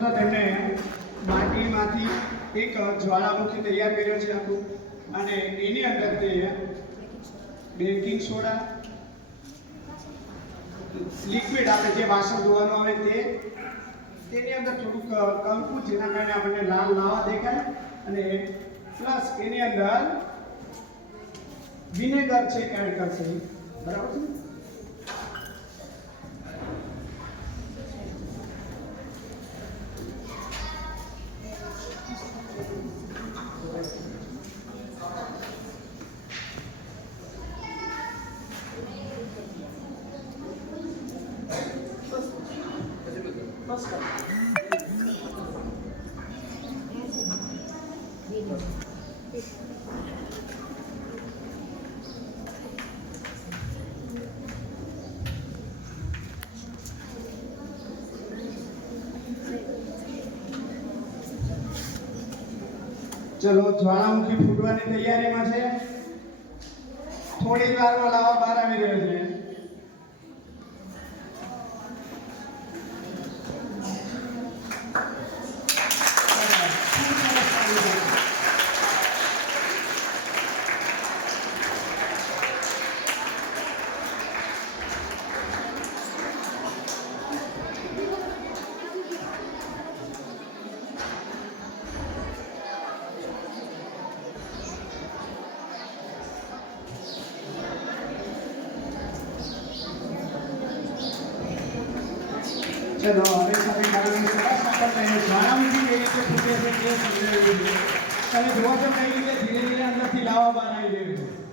તેમણે માટીમાંથી એક જ્વાળામુખી તૈયાર કર્યો છે આખું, અને એની અંદર તે બેકિંગ સોડા, લિક્વિડ આપણે જે વાસણ ધોવાનું આવે તેની અંદર થોડુંક કંકુ, જેના કારણે આપણને લાલ લાવા દેખાય, અને પ્લસ એની અંદર વિનેગર છે એડ કરશે. બરાબર છે? બસ કર. ચલો, જ્વાળામુખી ફૂટવાની તૈયારીમાં છે. થોડી જ વારમાં લાવા બહાર આવી રહ્યો છે. ચલો, હવે સમીકરણની સરસ આપણે જ્વાળામુખી કઈ રીતે ફૂટે છે તે સમજાવી દીધું. તમે જુઓ છો કઈ રીતે ધીરે ધીરે અંદરથી લાવા બહાર આવી રહ્યું છે.